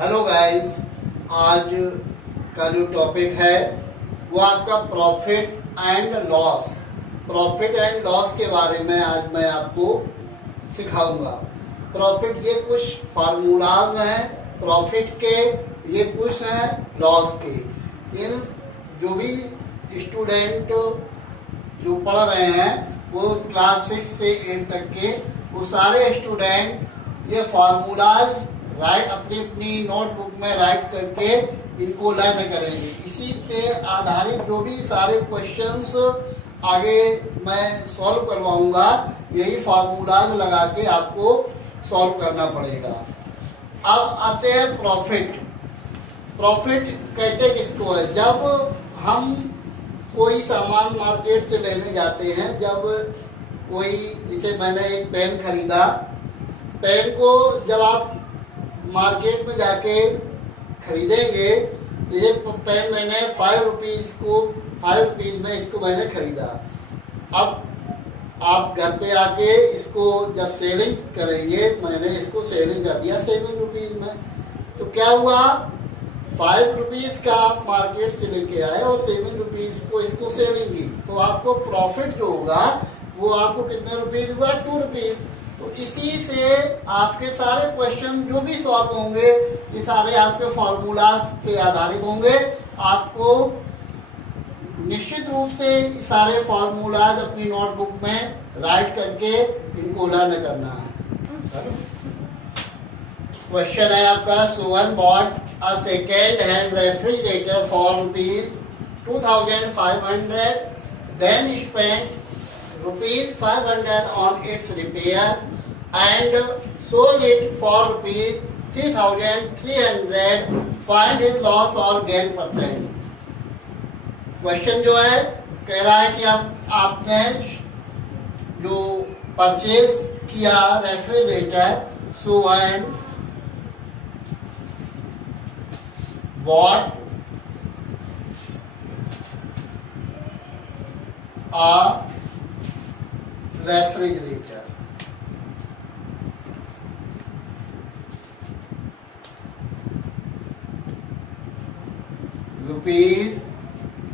Hello guys, आज का जो टॉपिक है वो आपका प्रॉफिट एंड लॉस के बारे में आज मैं आपको सिखाऊंगा। प्रॉफिट ये कुछ फार्मूलाज हैं प्रॉफिट के, ये कुछ हैं लॉस के। इन जो भी स्टूडेंट जो पढ़ रहे हैं वो क्लास 6 से 8 तक के, वो सारे स्टूडेंट ये फार्मूलाज अपनी नोटबुक में राइट करके इनको लर्न करेंगे। इसी पे आधारित जो भी सारे क्वेश्चंस आगे मैं सॉल्व करवाऊंगा, यही फार्मूलाज लगा के आपको सॉल्व करना पड़ेगा। अब आते हैं प्रॉफिट कहते किसको है? जब हम कोई सामान मार्केट से लेने जाते हैं, जब कोई, जैसे मैंने एक पेन खरीदा, पेन को जब आप मार्केट में जाके खरीदेंगे, ये पेन मैंने 5 रुपीज में इसको मैंने खरीदा। अब आप घर पे आके इसको जब सेलिंग करेंगे, मैंने इसको सेलिंग कर दिया 7 रुपीज में, तो क्या हुआ? 5 रुपीज का आप मार्केट से लेके आए और 7 रुपीज को इसको सेलिंग की, तो आपको प्रॉफिट जो होगा वो आपको कितने रुपीज हुआ? 2 रुपीज। तो इसी से आपके सारे क्वेश्चन जो भी सॉल्व होंगे, ये सारे आपके फॉर्मूलाज पे आधारित होंगे। आपको निश्चित रूप से सारे फॉर्मूलाज अपनी नोटबुक में राइट करके इनको लर्न करना है। क्वेश्चन है आपका, Sohan bought a second hand refrigerator for ₹2,500, then spend ₹500 on its repair and sold it for ₹3,300. Find his loss or gain %. Question जो है कह रहा है कि अब आपने जो परचेज किया refrigerator, Sohan bought a refrigerator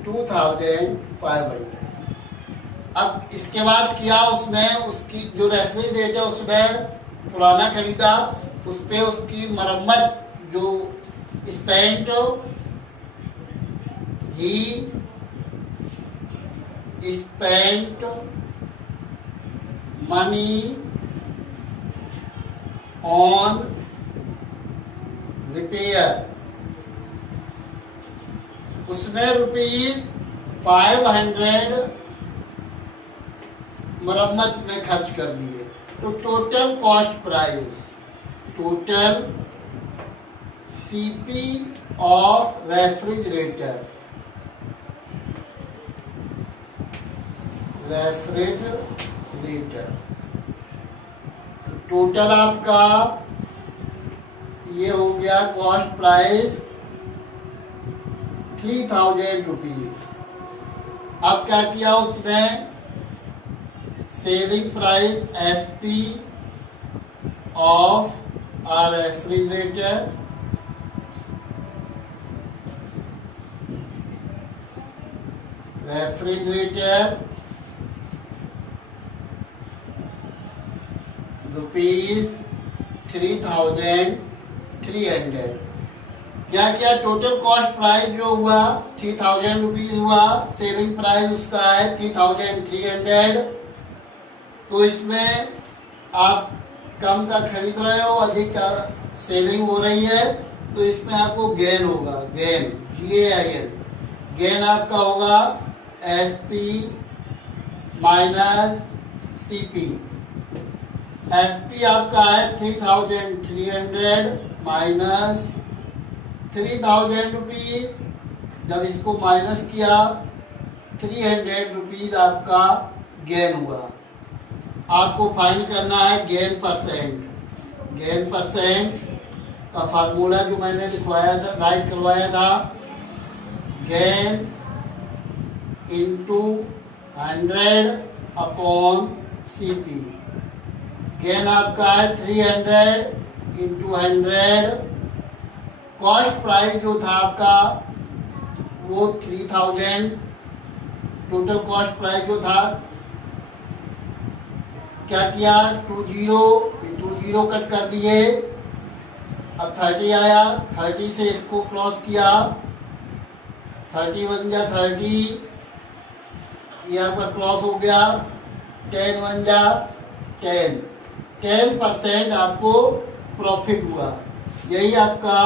₹2,500। अब इसके बाद किया उसने, उसकी जो रेफ्रिजरेटर उसमें पुराना खरीदा, उस पे उसकी मरम्मत, जो स्पेंट money on repair, उसने ₹500 मरम्मत में खर्च कर दिए। तो total cost price, total CP of refrigerator, total आपका ये हो गया कॉस्ट प्राइस 3,000 रुपीज। अब क्या किया उसने? Selling price SP of a refrigerator ₹3,300। क्या क्या? टोटल कॉस्ट प्राइस जो हुआ 3,000 रुपीज हुआ, सेलिंग प्राइस उसका है 3,300। तो इसमें आप कम का खरीद रहे हो, अधिक का सेलिंग हो रही है, तो इसमें आपको गेन होगा, GAIN। गेन आपका होगा SP माइनस CP। SP आपका है 3,300 माइनस 3,000 रुपीज। जब इसको माइनस किया, 300 रुपीज आपका गेन हुआ। आपको फाइंड करना है गेन परसेंट का फार्मूला जो मैंने लिखवाया था, राइट करवाया था, gain into 100 upon CP। Gain आपका है 300 इंटू 100 कॉस्ट प्राइस जो था आपका वो 3000, टोटल कॉस्ट प्राइस जो था, क्या किया 20 कट कर दिए, अब 30 आया, 30 से इसको क्रॉस किया, 30 बन गया 30, ये आपका क्रॉस हो गया, 10 बन गया 10% आपको प्रॉफिट हुआ। यही आपका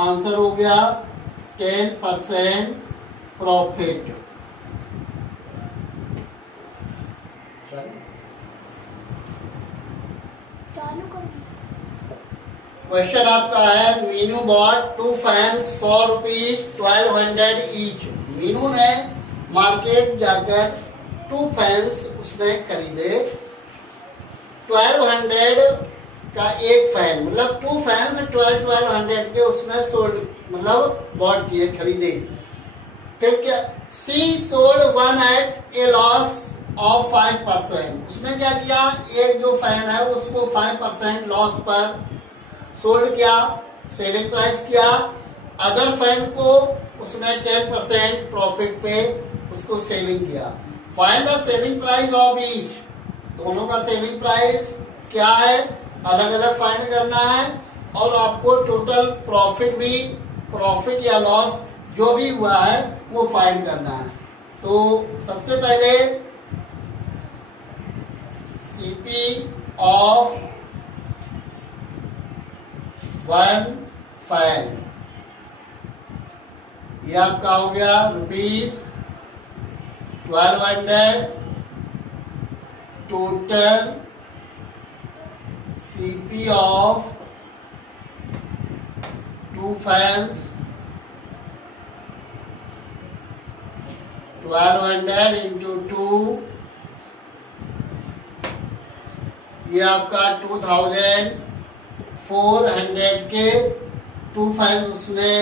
आंसर हो गया 10% प्रॉफिट। क्वेश्चन आपका है, Meenu bought 2 fans for ₹1200 each. Meenu ने मार्केट जाकर 2 फैंस उसने खरीदे, 1200 का एक फैन, मतलब 2 फैंस 1200 के उसने सोल्ड, मतलब बॉट किए, खरीदे। फिर क्या, she sold 1 at a loss of 5%। उसने क्या किया, एक जो फैन है उसको 5% लॉस पर सोल्ड किया, सेलिंग प्राइस किया। अदर फैन को उसने 10% प्रॉफिट पे उसको सेलिंग किया। Find the selling price of each. दोनों का सेलिंग प्राइस क्या है, अलग अलग फाइंड करना है, और आपको टोटल प्रॉफिट भी, प्रॉफिट या लॉस जो भी हुआ है वो फाइंड करना है। तो सबसे पहले सीपी ऑफ 1 फैन, ये आपका हो गया ₹1200। Total CP of 2 fans 1200 into 2, ये आपका 2400 के 2 फैंस उसने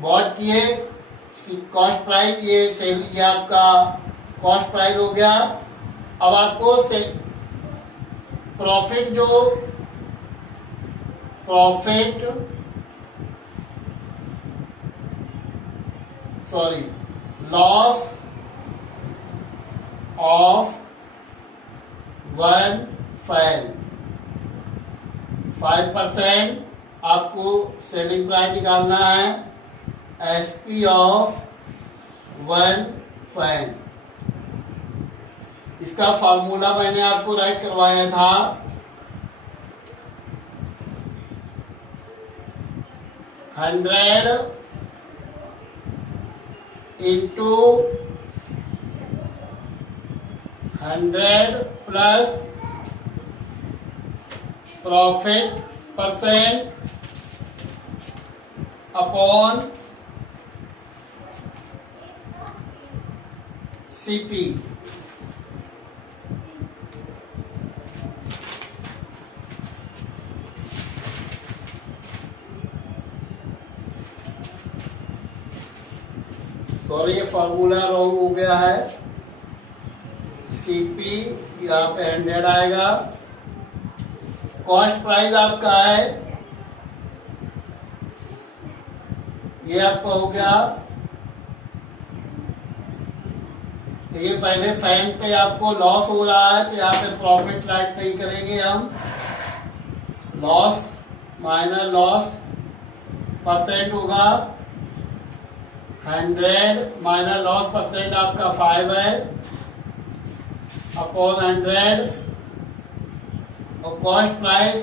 बॉट किए। कॉस्ट प्राइस ये आपका कॉस्ट प्राइस हो गया। अब आपको प्रॉफिट लॉस ऑफ 1 फैन 5% आपको सेलिंग प्राइस निकालना है। एसपी ऑफ 1 फैन, इसका फॉर्मूला मैंने आपको राइट करवाया था, 100 into 100 plus profit percent upon CP. Sorry, ये फॉर्मूला रॉन्ग हो गया है। सीपी यहाँ पे 100 आएगा। कॉस्ट प्राइस आपका है, ये आपका हो गया। ये पहले फैन पे आपको लॉस हो रहा है तो यहाँ पे प्रॉफिट राइट नहीं करेंगे हम। लॉस माइनस लॉस परसेंट होगा, 100 माइनस लॉस परसेंट आपका 5 है अपॉन 100। और कॉस्ट प्राइस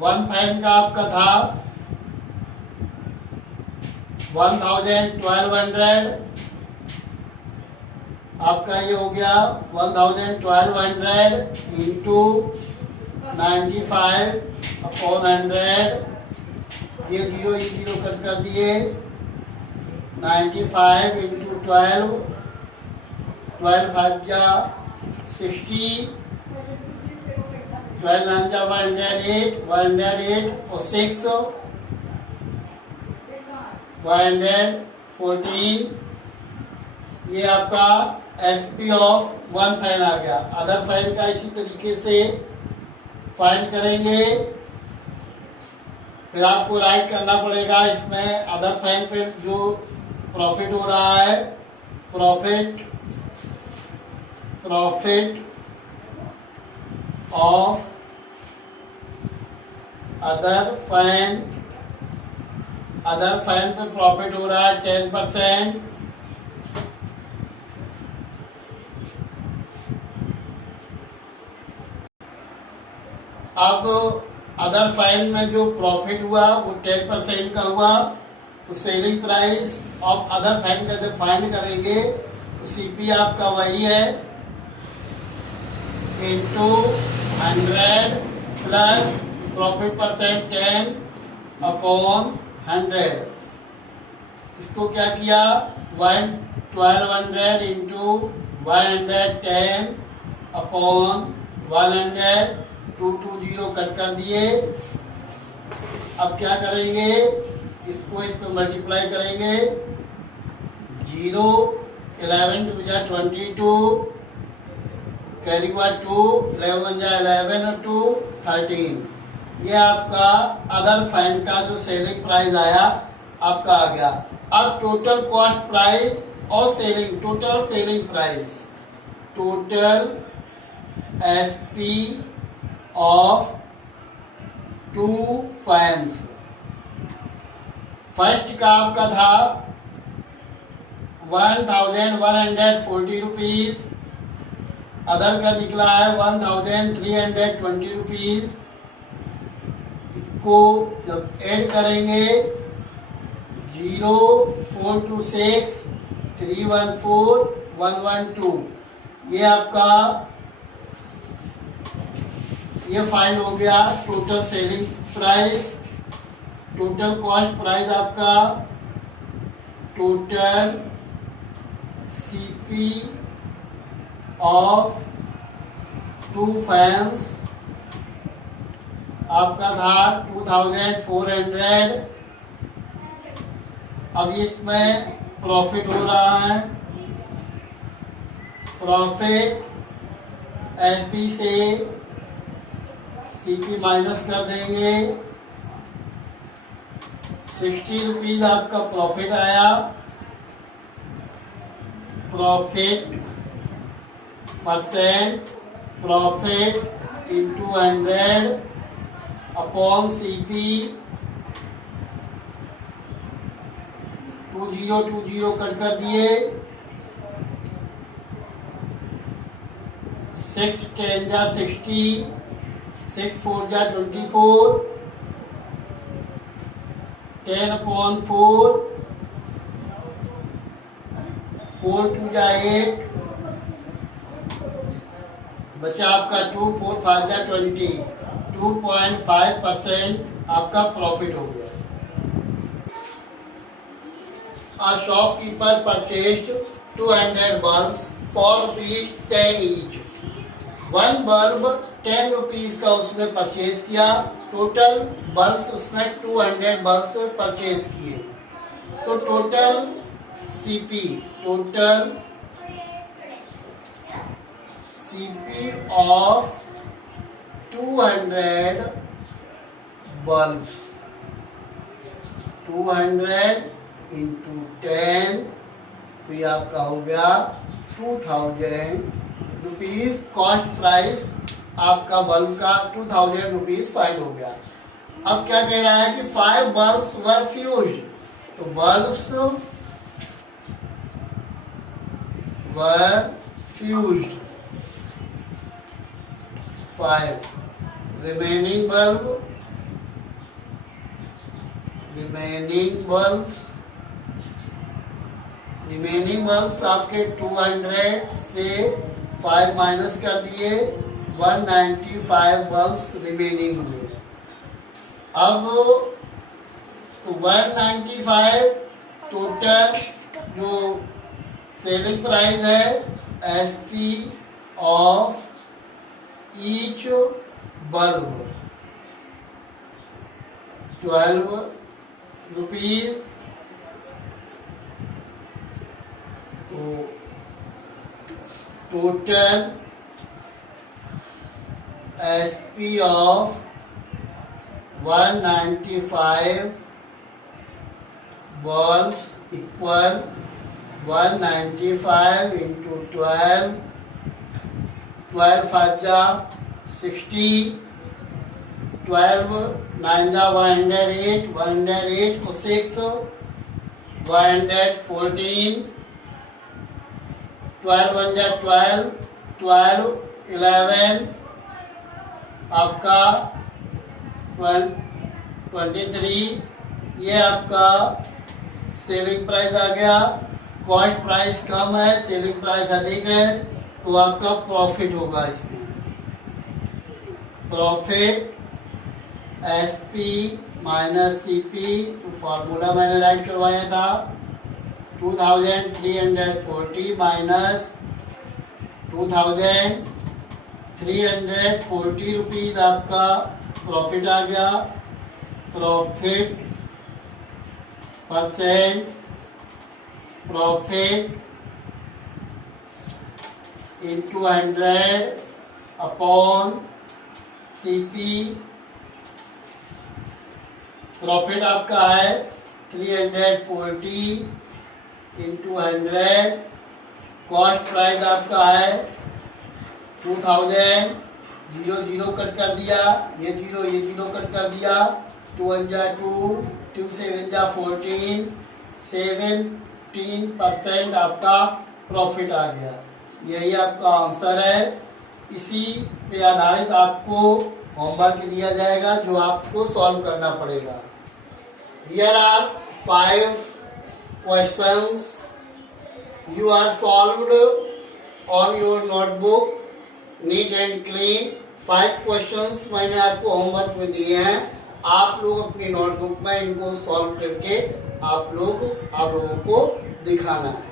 1 फैन का आपका था 1200, आपका ये हो गया 1200 इंटू 95 अपॉन 100। ये 0 कट कर दिए, 95 इंटू 12 5 जा 60, 12 9 जा 108 और 6 114। ये आपका एसपी ऑफ 1 फैन आ गया। अदर फैन का इसी तरीके से फाइंड करेंगे। फिर आपको राइट करना पड़ेगा इसमें अदर फैन पे जो प्रॉफिट हो रहा है, प्रॉफिट ऑफ अदर फैन पे प्रॉफिट हो रहा है 10%। अब अदर फैन में जो प्रॉफिट हुआ वो 10% का हुआ, तो selling price of other fan का जब फाइंड करेंगे तो सीपी आपका वही है into 100 plus profit percent 10 upon 100। इसको क्या किया 1200 इंटू 110 अपॉन 100, 220 कट कर दिए। अब क्या करेंगे, इसको इस पर मल्टीप्लाई करेंगे, 0 11 2 जा 22, कैरी हुआ 2, 11 जा 11 और 2 13। ये आपका अदर फैन का जो सेलिंग प्राइस आया आपका आ गया। अब टोटल कॉस्ट प्राइस और selling, total selling price, total SP of 2 fans. First का आपका था 1140 रुपीज, अदर का निकला है 1320 रुपीज। इसको जब ऐड करेंगे 0 426 314 112, ये आपका ये फाइंड हो गया total selling price. Total cost price आपका, टोटल सीपी ऑफ 2 फैंस आपका था 2400। अब इसमें प्रॉफिट हो रहा है, प्रॉफिट एसपी से सीपी माइनस कर देंगे, 60 रुपीज आपका प्रॉफिट आया। Profit percent, profit into 100 upon CP, 2020 cut कर दिए, 6 10 जा 60, 6 4 जा 24, 10 अपॉन 4, 4 2 जा 8, बचा आपका 2 4 5 जा 20, 2.5% आपका प्रॉफिट हो गया। A shopkeeper purchased 200 bulbs for ₹10 each. One bulb 10 rupees का उसने परचेज किया। टोटल बल्ब्स उसने 200 बल्ब्स परचेज किए। तो total CP, total CP of 200 bulbs, 200 into 10, तो ये आपका हो गया 2000 रुपीज। कॉस्ट प्राइस आपका बल्ब का 2000 रुपीज फाइंड हो गया। अब क्या कह रहा है कि 5 बल्ब्स वर फ्यूज्ड, तो बल्ब्स वर फ्यूज्ड 5, रिमेनिंग बल्ब्स आपके 200 से 5 माइनस कर दिए, 195 बल्ब्स रिमेनिंग हुए। अब तो 195 टोटल जो सेलिंग प्राइस है SP of each bulb 12 rupees. तो total SP of 195 balls equal 195 into 12, 12 5 जा 60, 12 9 जा 108, 108 को 6, 114, 12 1 जा 12, 12 11 आपका 23, ये आपका सेलिंग प्राइस आ गया। कॉस्ट प्राइस कम है, सेलिंग प्राइस अधिक है, तो आपका प्रॉफिट होगा इसमें। प्रॉफिट SP माइनस CP, तो फॉर्मूला मैंने राइट करवाया था 2340 माइनस 2340 रुपीज आपका प्रॉफिट आ गया। Profit percent, profit into 100 upon CP। Profit आपका है 340 इंटू 100। कॉस्ट प्राइस आपका है 2000, 0 कट कर दिया, ये जीरो कट कर दिया, 2 1 जा 2, 2 7 जा 14, 17% आपका प्रॉफिट आ गया। यही आपका आंसर है। इसी पे आधारित आपको होमवर्क दिया जाएगा जो आपको सॉल्व करना पड़ेगा। Here are 5 questions you are solved on your notebook, neat and clean। 5 questions मैंने आपको होमवर्क में दिए हैं। आप लोग अपनी नोटबुक में इनको सॉल्व करके आप लोगों को दिखाना है।